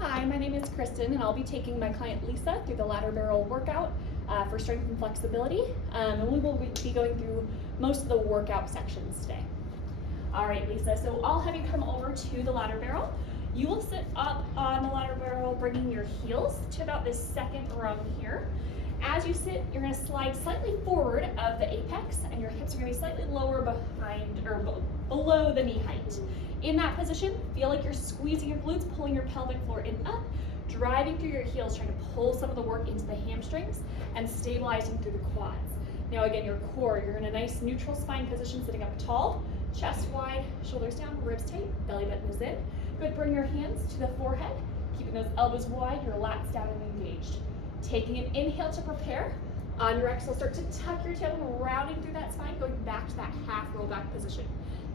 Hi, my name is Kristen, and I'll be taking my client Lisa through the ladder barrel workout for strength and flexibility. And we will be going through most of the workout sections today. All right, Lisa, so I'll have you come over to the ladder barrel. You will sit up on the ladder barrel, bringing your heels to about this second rung here. As you sit, you're going to slide slightly forward of the apex, and your hips are going to be slightly lower behind or below the knee height. In that position, feel like you're squeezing your glutes, pulling your pelvic floor in up, driving through your heels, trying to pull some of the work into the hamstrings and stabilizing through the quads. Now again, your core, you're in a nice neutral spine position, sitting up tall, chest wide, shoulders down, ribs tight, belly button is in. Good, bring your hands to the forehead, keeping those elbows wide, your lats down and engaged. Taking an inhale to prepare. On your exhale, start to tuck your tailbone, rounding through that spine, going back to that half roll back position.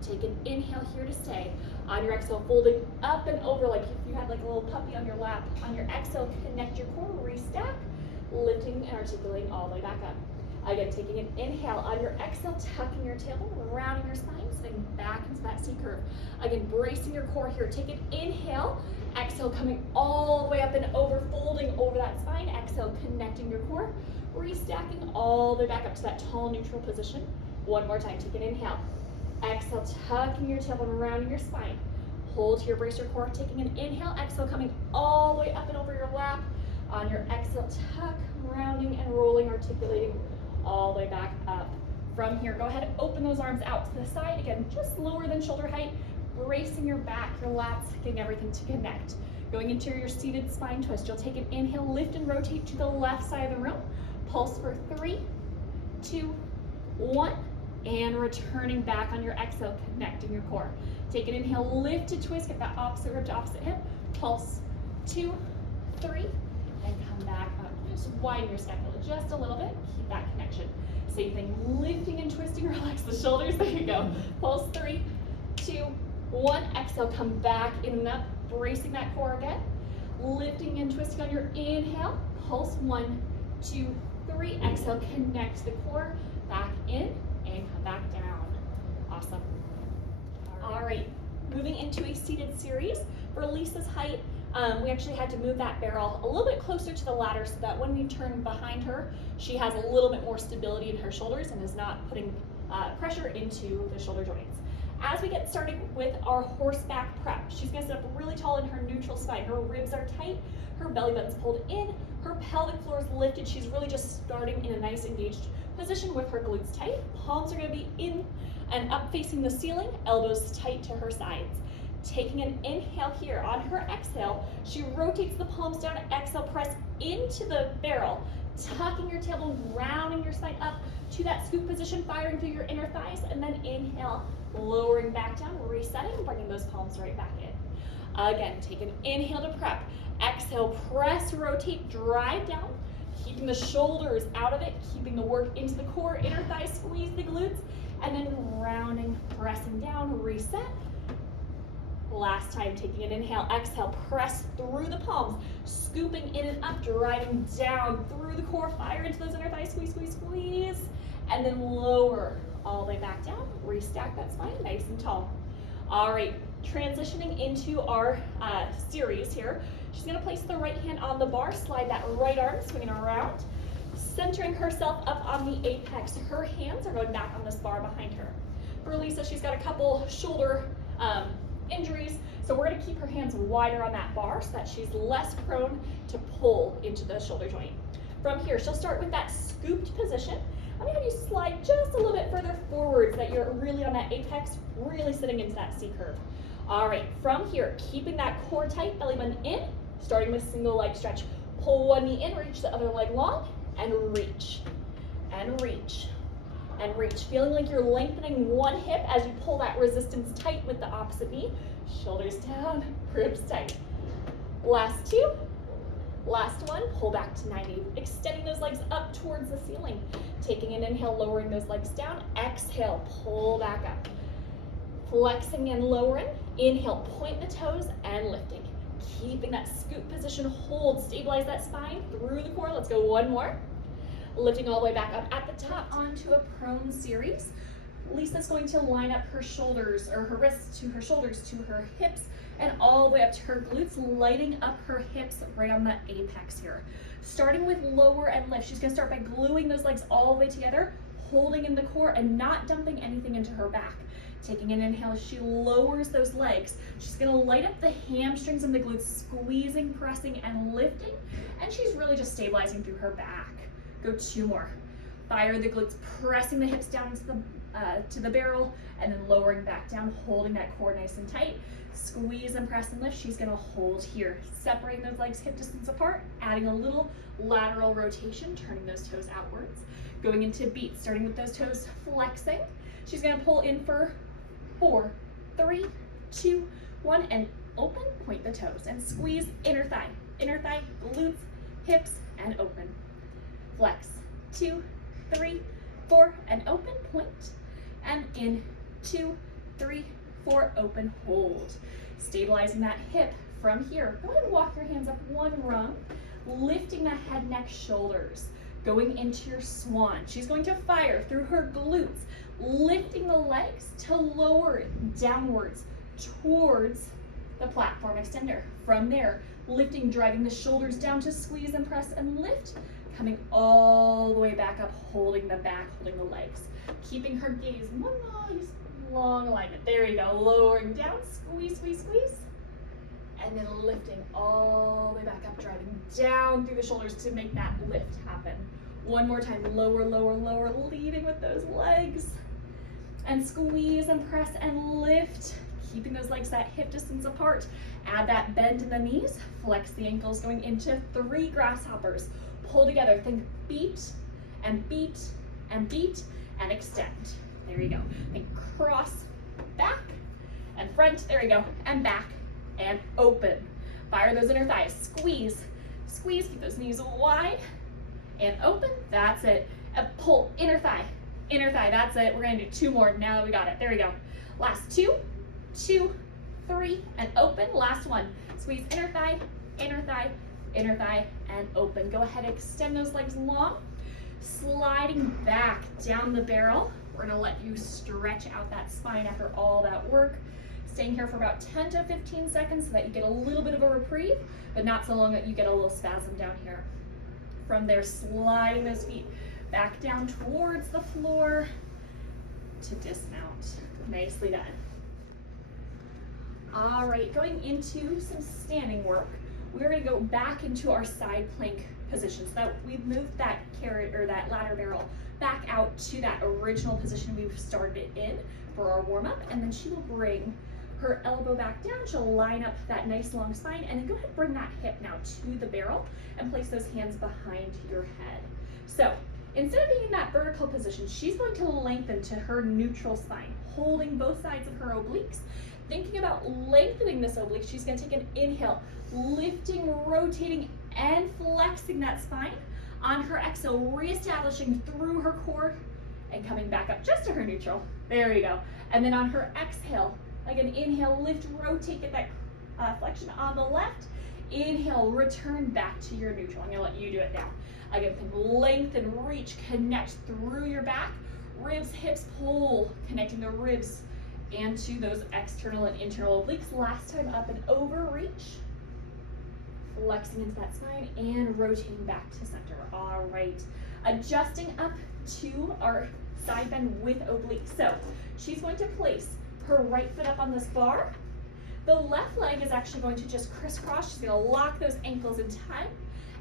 Take an inhale here to stay. On your exhale, folding up and over like if you had like a little puppy on your lap. On your exhale, connect your core, restack, lifting and articulating all the way back up. Again, taking an inhale. On your exhale, tucking your tailbone, rounding your spine, sitting back into that C curve. Again, bracing your core here. Take an inhale. Exhale, coming all the way up and over, folding over that spine. Exhale, connecting your core, restacking all the way back up to that tall neutral position. One more time. Take an inhale. Exhale, tucking your tailbone, rounding your spine. Hold here, brace your core. Taking an inhale. Exhale, coming all the way up and over your lap. On your exhale, tuck, rounding and rolling, articulating all the way back up. From here, go ahead, open those arms out to the side. Again, just lower than shoulder height. Bracing your back, your lats, getting everything to connect. Going into your seated spine twist, you'll take an inhale, lift and rotate to the left side of the room. Pulse for 3, 2, 1, and returning back on your exhale, connecting your core. Take an inhale, lift to twist, get that opposite rib to opposite hip. Pulse, 2, 3, and come back up. Just widen your scapula just a little bit, keep that connection. Same thing, lifting and twisting, relax the shoulders, there you go. Pulse, 3, 2, 1, exhale, come back in and up, bracing that core again. Lifting and twisting on your inhale. Pulse, 1, 2, 3, exhale, connect the core, back in, and come back down. Awesome. All right, moving into a seated series. For Lisa's height, we actually had to move that barrel a little bit closer to the ladder so that when we turn behind her, she has a little bit more stability in her shoulders and is not putting pressure into the shoulder joints. As we get started with our horseback prep, she's gonna sit up really tall in her neutral spine. Her ribs are tight, her belly button's pulled in, her pelvic floor is lifted. She's really just starting in a nice engaged position with her glutes tight. Palms are gonna be in and up facing the ceiling, elbows tight to her sides. Taking an inhale here. On her exhale, she rotates the palms down. Exhale, press into the barrel, tucking your tailbone, rounding your spine up to that scoop position, firing through your inner thighs, and then inhale, lowering back down, resetting, bringing those palms right back in. Again, take an inhale to prep. Exhale, press, rotate, drive down, keeping the shoulders out of it, keeping the work into the core, inner thighs, squeeze the glutes, and then rounding, pressing down, reset. Last time, taking an inhale, exhale, press through the palms, scooping in and up, driving down through the core, fire into those inner thighs, squeeze, squeeze, squeeze, and then lower all the way back down, restack that spine nice and tall. All right, transitioning into our series here. She's gonna place the right hand on the bar, slide that right arm, swinging around, centering herself up on the apex. Her hands are going back on this bar behind her. For Lisa, she's got a couple shoulder injuries, so we're going to keep her hands wider on that bar so that she's less prone to pull into the shoulder joint. From here, she'll start with that scooped position. I'm going to have you slide just a little bit further forward so that you're really on that apex, really sitting into that C curve. All right, from here, keeping that core tight, belly button in, starting with single leg stretch. Pull one knee in, reach the other leg long, and reach, and reach, and reach. Feeling like you're lengthening one hip as you pull that resistance tight with the opposite knee. Shoulders down, ribs tight. Last two. Last one, pull back to 90. Extending those legs up towards the ceiling. Taking an inhale, lowering those legs down. Exhale, pull back up. Flexing and lowering. Inhale, point the toes and lifting. Keeping that scoop position, hold, stabilize that spine through the core. Let's go one more. Lifting all the way back up at the top onto a prone series. Lisa's going to line up her shoulders, or her wrists to her shoulders to her hips, and all the way up to her glutes, lighting up her hips right on the apex here. Starting with lower and lift, she's gonna start by gluing those legs all the way together, holding in the core and not dumping anything into her back. Taking an inhale, she lowers those legs. She's gonna light up the hamstrings and the glutes, squeezing, pressing, and lifting, and she's really just stabilizing through her back. Go 2 more. Fire the glutes, pressing the hips down to the barrel, and then lowering back down, holding that core nice and tight. Squeeze and press and lift. She's gonna hold here, separating those legs hip distance apart, adding a little lateral rotation, turning those toes outwards. Going into beat, starting with those toes flexing. She's gonna pull in for 4, 3, 2, 1, and open, point the toes, and squeeze inner thigh, glutes, hips, and open. Flex, 2, 3, 4, and open, point, and in, 2, 3, 4, open, hold. Stabilizing that hip from here. Go ahead and walk your hands up 1 rung, lifting the head, neck, shoulders. Going into your swan. She's going to fire through her glutes, lifting the legs to lower downwards towards the platform extender. From there, lifting, driving the shoulders down to squeeze and press and lift, coming all the way back up, holding the back, holding the legs. Keeping her gaze one nice long alignment. There you go, lowering down, squeeze, squeeze, squeeze. And then lifting all the way back up, driving down through the shoulders to make that lift happen. 1 more time, lower, lower, lower, leading with those legs. And squeeze and press and lift, keeping those legs that hip distance apart. Add that bend in the knees, flex the ankles, going into 3 grasshoppers. Pull together, think beat, and beat, and beat, and extend. There you go. Think cross, back, and front, there you go, and back, and open. Fire those inner thighs, squeeze, squeeze, keep those knees wide, and open, that's it. And pull, inner thigh, that's it. We're gonna do 2 more, now that we got it, there we go. Last 2, 2, 3, and open, last 1. Squeeze inner thigh, inner thigh, inner thigh, and open. Go ahead, extend those legs long, sliding back down the barrel. We're gonna let you stretch out that spine after all that work. Staying here for about 10 to 15 seconds so that you get a little bit of a reprieve, but not so long that you get a little spasm down here. From there, sliding those feet back down towards the floor to dismount. Nicely done. All right, going into some standing work, we're gonna go back into our side plank position. So that we've moved that that ladder barrel back out to that original position we've started it in for our warm-up, and then she will bring her elbow back down. She'll line up that nice long spine, and then go ahead and bring that hip now to the barrel and place those hands behind your head. So instead of being in that vertical position, she's going to lengthen to her neutral spine, holding both sides of her obliques. Thinking about lengthening this oblique, she's gonna take an inhale, lifting, rotating, and flexing that spine. On her exhale, reestablishing through her core and coming back up just to her neutral. There you go. And then on her exhale, again, inhale, lift, rotate, get that flexion on the left. Inhale, return back to your neutral. I'm gonna let you do it now. Again, think lengthen, reach, connect through your back. Ribs, hips, pull, connecting the ribs and to those external and internal obliques. Last time, up and over, reach. Flexing into that spine and rotating back to center. All right, adjusting up to our side bend with oblique. So she's going to place her right foot up on this bar. The left leg is actually going to just crisscross. She's gonna lock those ankles in time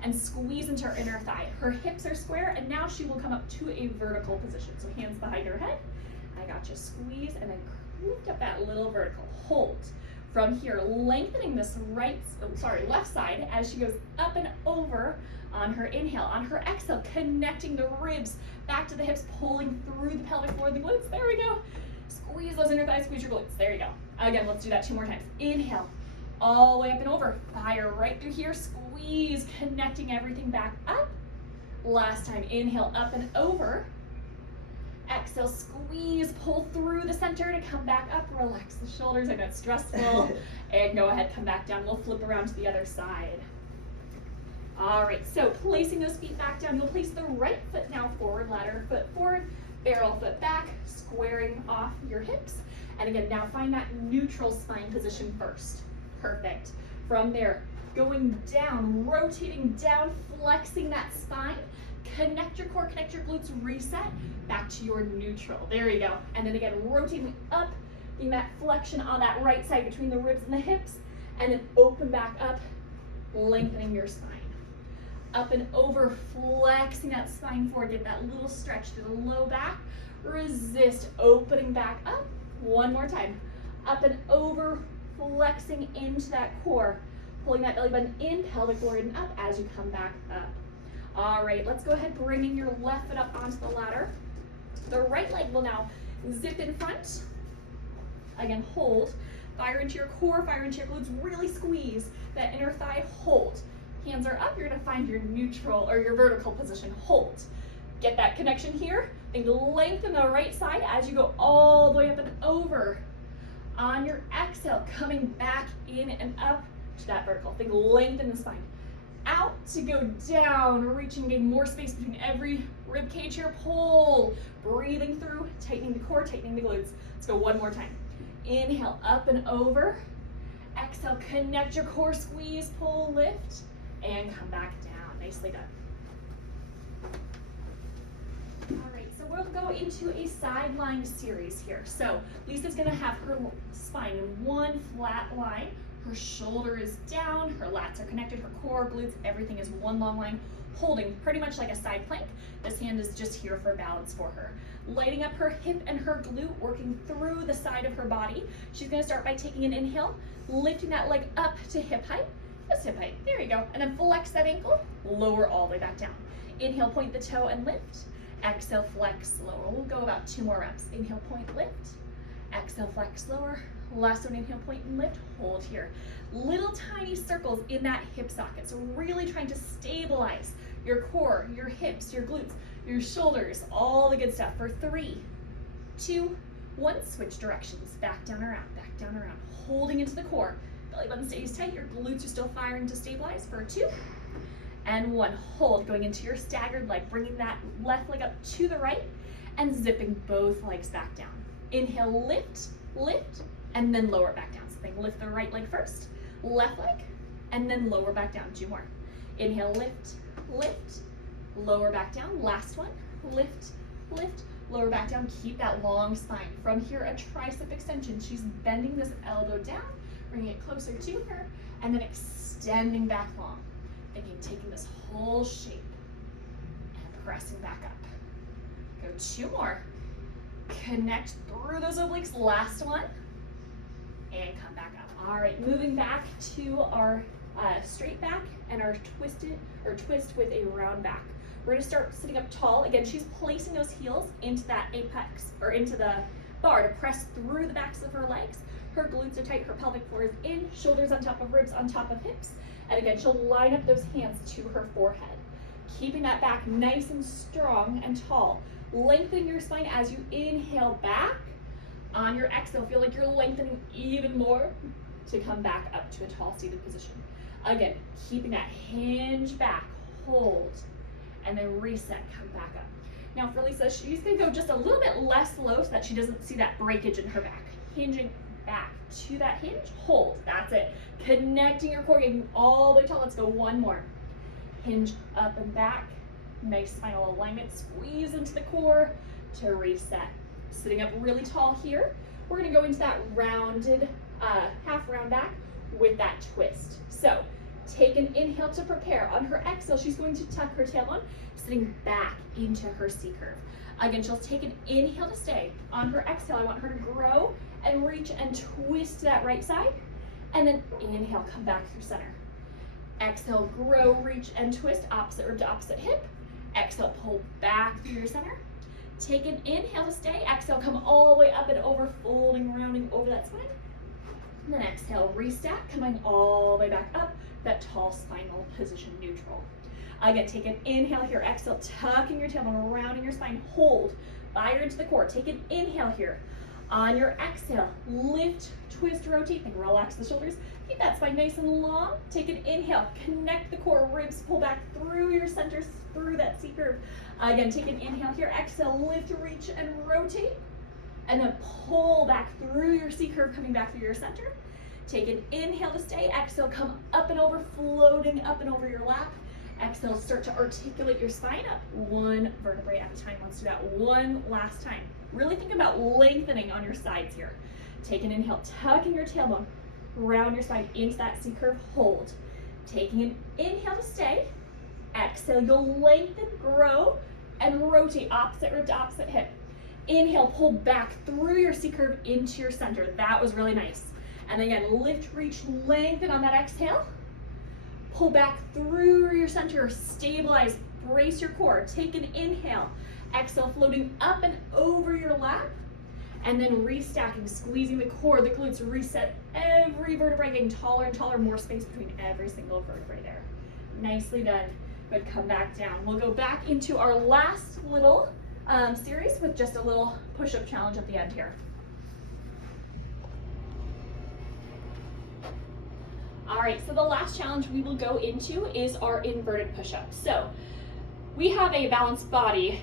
and squeeze into her inner thigh. Her hips are square, and now she will come up to a vertical position. So hands behind her head. I got you, squeeze, and then lift up that little vertical, hold. From here, lengthening this left side as she goes up and over on her inhale. On her exhale, connecting the ribs back to the hips, pulling through the pelvic floor, the glutes. There we go. Squeeze those inner thighs, squeeze your glutes. There you go. Again, let's do that 2 more times. Inhale, all the way up and over. Fire right through here, squeeze, connecting everything back up. Last time, inhale, up and over. Exhale, squeeze, pull through the center to come back up, relax the shoulders, I know it's stressful, and go ahead, come back down. We'll flip around to the other side. All right, so placing those feet back down, you'll place the right foot now forward, ladder foot forward, barrel foot back, squaring off your hips. And again, now find that neutral spine position first. Perfect. From there, going down, rotating down, flexing that spine. Connect your core, connect your glutes, reset, back to your neutral. There you go. And then again, rotating up, getting that flexion on that right side between the ribs and the hips, and then open back up, lengthening your spine. Up and over, flexing that spine forward, get that little stretch through the low back. Resist, opening back up. One more time. Up and over, flexing into that core. Pulling that belly button in, pelvic floor and up as you come back up. All right, let's go ahead, bringing your left foot up onto the ladder. The right leg will now zip in front. Again, hold. Fire into your core, fire into your glutes, really squeeze that inner thigh, hold. Hands are up, you're gonna find your neutral or your vertical position, hold. Get that connection here, then lengthen the right side as you go all the way up and over. On your exhale, coming back in and up to that vertical. Think lengthen the spine. Out to go down, reaching, gain more space between every rib cage here. Pull, breathing through, tightening the core, tightening the glutes. Let's go one more time. Inhale, up and over. Exhale, connect your core, squeeze, pull, lift, and come back down. Nicely done. All right, so we'll go into a sideline series here. So Lisa's gonna have her spine in one flat line. Her shoulder is down, her lats are connected, her core, glutes, everything is one long line, holding pretty much like a side plank. This hand is just here for balance for her. Lighting up her hip and her glute, working through the side of her body. She's gonna start by taking an inhale, lifting that leg up to hip height, just hip height, there you go. And then flex that ankle, lower all the way back down. Inhale, point the toe and lift. Exhale, flex, lower. We'll go about 2 more reps. Inhale, point, lift. Exhale, flex, lower. Last one, inhale, point and lift, hold here. Little tiny circles in that hip socket. So really trying to stabilize your core, your hips, your glutes, your shoulders, all the good stuff for 3, 2, 1, switch directions. Back down, around, holding into the core. Belly button stays tight, your glutes are still firing to stabilize for 2, and 1. Hold, going into your staggered leg, bringing that left leg up to the right, and zipping both legs back down. Inhale, lift, lift, and then lower back down. So think lift the right leg first, left leg, and then lower back down. 2 more. Inhale, lift, lift, lower back down. Last one, lift, lift, lower back down. Keep that long spine. From here, a tricep extension. She's bending this elbow down, bringing it closer to her, and then extending back long. Thinking, taking this whole shape and pressing back up. Go 2 more. Connect through those obliques. Last one. And come back up. All right, moving back to our straight back and our twist with a round back. We're gonna start sitting up tall. Again, she's placing those heels into that apex or into the bar to press through the backs of her legs. Her glutes are tight, her pelvic floor is in, shoulders on top of ribs, on top of hips. And again, she'll line up those hands to her forehead. Keeping that back nice and strong and tall. Lengthen your spine as you inhale back. On your exhale, feel like you're lengthening even more to come back up to a tall seated position. Again, keeping that hinge back, hold, and then reset, come back up. Now for Lisa, she's gonna go just a little bit less low so that she doesn't see that breakage in her back. Hinging back to that hinge, hold, that's it. Connecting your core, getting all the way tall. Let's go 1 more. Hinge up and back, nice spinal alignment, squeeze into the core to reset. Sitting up really tall here. We're gonna go into that rounded, half round back with that twist. So take an inhale to prepare. On her exhale, she's going to tuck her tailbone, sitting back into her C curve. Again, she'll take an inhale to stay. On her exhale, I want her to grow and reach and twist to that right side. And then inhale, come back through center. Exhale, grow, reach, and twist, opposite rib to opposite hip. Exhale, pull back through your center. Take an inhale to stay. Exhale, come all the way up and over, folding, rounding over that spine. And then exhale, restack, coming all the way back up, that tall spinal position, neutral. Again, take an inhale here. Exhale, tucking your tailbone, rounding your spine. Hold, fire into the core. Take an inhale here. On your exhale, lift, twist, rotate, and relax the shoulders. Keep that spine nice and long. Take an inhale, connect the core, ribs pull back through your center, through that C curve. Again, take an inhale here, exhale, lift, reach, and rotate. And then pull back through your C curve, coming back through your center. Take an inhale to stay, exhale, come up and over, floating up and over your lap. Exhale, start to articulate your spine up one vertebrae at a time. Let's do that one last time. Really think about lengthening on your sides here. Take an inhale, tucking your tailbone, round your spine into that C curve, hold. Taking an inhale to stay. Exhale, you'll lengthen, grow, and rotate opposite rib to opposite hip. Inhale, pull back through your C curve into your center. That was really nice. And again, lift, reach, lengthen on that exhale. Pull back through your center, stabilize, brace your core. Take an inhale. Exhale, floating up and over your lap. And then restacking, squeezing the core, the glutes, reset every vertebrae, getting taller and taller, more space between every single vertebrae there. Nicely done. Good, come back down. We'll go back into our last little series with just a little push-up challenge at the end here. All right, so the last challenge we will go into is our inverted push-up. So we have a balanced body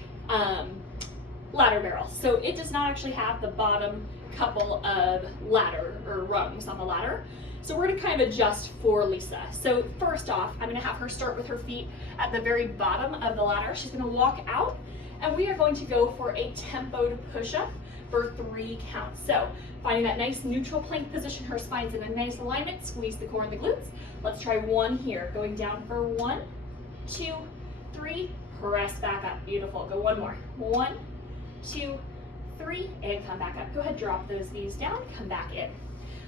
ladder barrel. So it does not actually have the bottom couple of ladder or rungs on the ladder. So we're gonna kind of adjust for Lisa. So first off, I'm gonna have her start with her feet at the very bottom of the ladder. She's gonna walk out and we are going to go for a tempoed push-up for 3 counts. So finding that nice neutral plank position, her spine's in a nice alignment, squeeze the core and the glutes. Let's try 1 here, going down for 1, 2, 3, press back up, beautiful. Go 1 more, 1, 2, 3, and come back up. Go ahead, drop those knees down, come back in.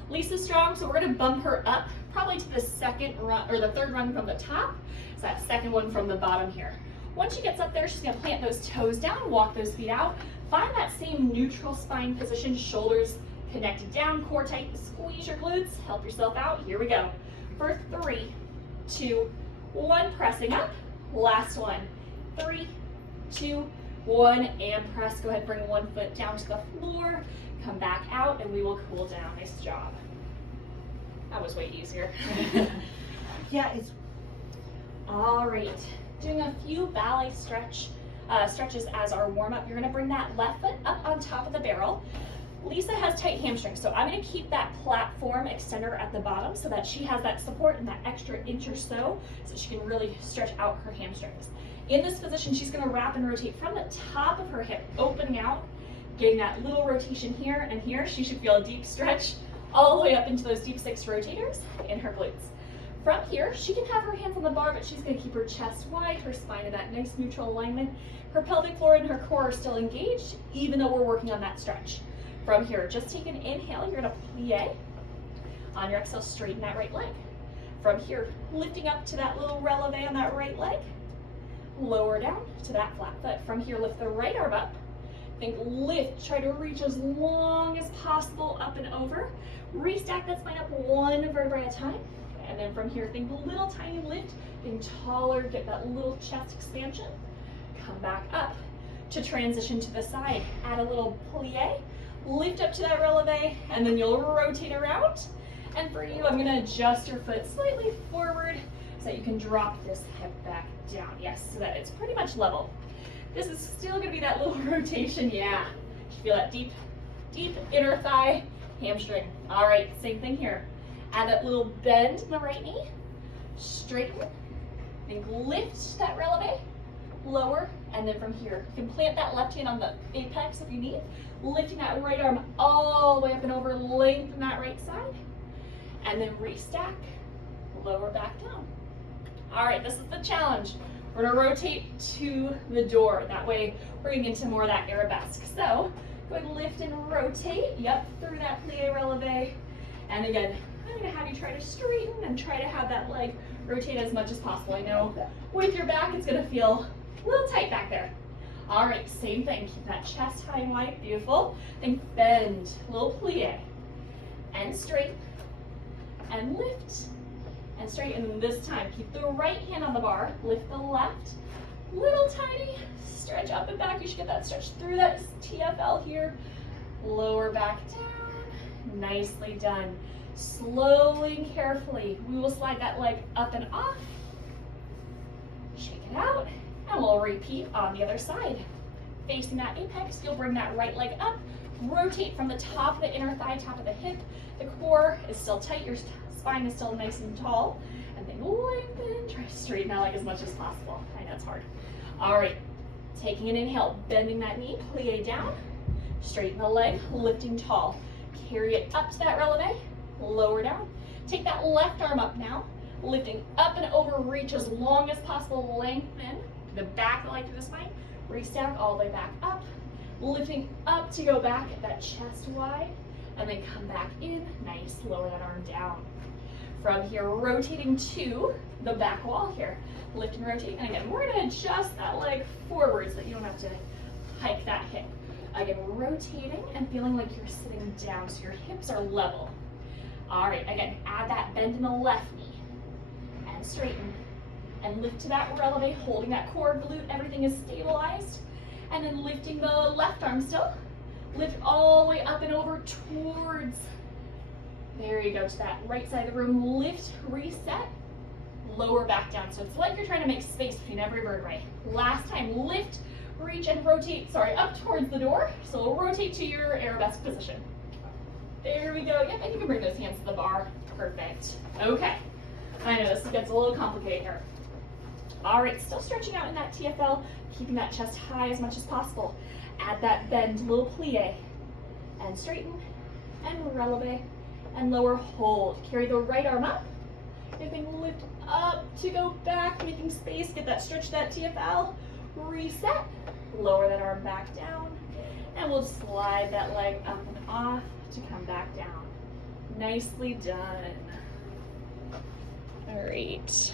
Lisa's strong, so we're gonna bump her up probably to the second run, or the third run from the top. So that second one from the bottom here. Once she gets up there, she's gonna plant those toes down, walk those feet out. Find that same neutral spine position, shoulders connected down, core tight, squeeze your glutes, help yourself out. Here we go. For 3, 2, 1, pressing up. Last one. 3, 2, 1, and press. Go ahead, bring 1 foot down to the floor, come back out, and we will cool down. Nice job. That was way easier. Yeah, it's all right. Doing a few ballet stretches as our warm-up. You're gonna bring that left foot up on top of the barrel. Lisa has tight hamstrings, so I'm gonna keep that platform extender at the bottom so that she has that support and that extra inch or so she can really stretch out her hamstrings. In this position, she's gonna wrap and rotate from the top of her hip, opening out, getting that little rotation here and here. She should feel a deep stretch all the way up into those deep 6 rotators in her glutes. From here, she can have her hands on the bar, but she's gonna keep her chest wide, her spine in that nice neutral alignment. Her pelvic floor and her core are still engaged, even though we're working on that stretch. From here, just take an inhale, you're gonna plie. On your exhale, straighten that right leg. From here, lifting up to that little releve on that right leg. Lower down to that flat foot. From here, lift the right arm up. Think lift, try to reach as long as possible up and over. Restack that spine up 1 vertebrae at a time. And then from here, think little tiny lift, getting taller, get that little chest expansion. Come back up to transition to the side. Add a little plie, lift up to that releve, and then you'll rotate around. And for you, I'm gonna adjust your foot slightly forward so that you can drop this hip back down. Yes, so that it's pretty much level. This is still gonna be that little rotation, yeah. You feel that deep, deep inner thigh, hamstring. All right, same thing here. Add that little bend in the right knee, straighten, think lift that releve, lower, and then from here, you can plant that left hand on the apex if you need, lifting that right arm all the way up and over, lengthen that right side, and then restack, lower back down. All right, this is the challenge. We're gonna rotate to the door. That way, we're getting into more of that arabesque. So, go ahead and lift and rotate, yep, through that plie releve, and again, I'm gonna have you try to straighten and try to have that leg rotate as much as possible. I know with your back, it's gonna feel a little tight back there. All right, same thing, keep that chest high and wide, beautiful. Then bend, little plie, and straight, and lift, and straight. And this time, keep the right hand on the bar, lift the left, little tiny stretch up and back. You should get that stretch through that TFL here. lower back down. Nicely done. Slowly and carefully, we will slide that leg up and off. Shake it out, and we'll repeat on the other side. Facing that apex, you'll bring that right leg up, rotate from the top of the inner thigh, top of the hip. The core is still tight, your spine is still nice and tall, and then lengthen, try to straighten that leg as much as possible. I know it's hard. All right, taking an inhale, bending that knee, plie down, straighten the leg, lifting tall. Carry it up to that releve, lower down. Take that left arm up now, lifting up and over, reach as long as possible, lengthen the back of the leg to the spine, restack all the way back up, lifting up to go back at that chest wide, and then come back in, nice, lower that arm down. From here, rotating to the back wall here, lift and rotate, and again, we're gonna adjust that leg forward so that you don't have to hike that hip. Again, rotating and feeling like you're sitting down so your hips are level. All right, again, add that bend in the left knee and straighten and lift to that releve, holding that core, glute, everything is stabilized. And then lifting the left arm still. Lift all the way up and over towards, there you go, to that right side of the room. Lift, reset, lower back down. So it's like you're trying to make space between every vertebrae. Last time, lift, reach and rotate, up towards the door. So we'll rotate to your arabesque position. There we go. Yep, and you can bring those hands to the bar. Perfect. Okay. I know this gets a little complicated here. All right, still stretching out in that TFL, keeping that chest high as much as possible. Add that bend, little plie, and straighten, and releve, and lower, hold. Carry the right arm up. Everything lift up to go back, making space, get that stretch, that TFL. Reset, lower that arm back down, and we'll slide that leg up and off to come back down. Nicely done. All right.